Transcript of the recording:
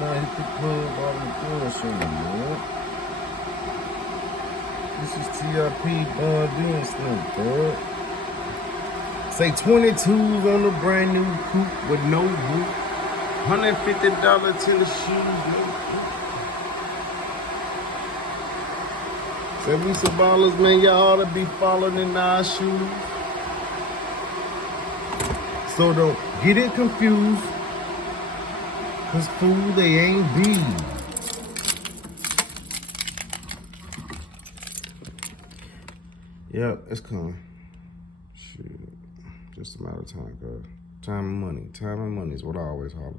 man. I hit the club all the club showing, man. This is TRP Bond Slim, bud. Say 22s on the brand new coupe with no boot. $150 to the shoes, no boot. Say we some ballers, man. Y'all ought to be following in our shoes. So don't get it confused. Cause fool, they ain't bees. Yep, it's coming. Shit. Just a matter of time, cuz. Time and money. Time and money is what I always holler.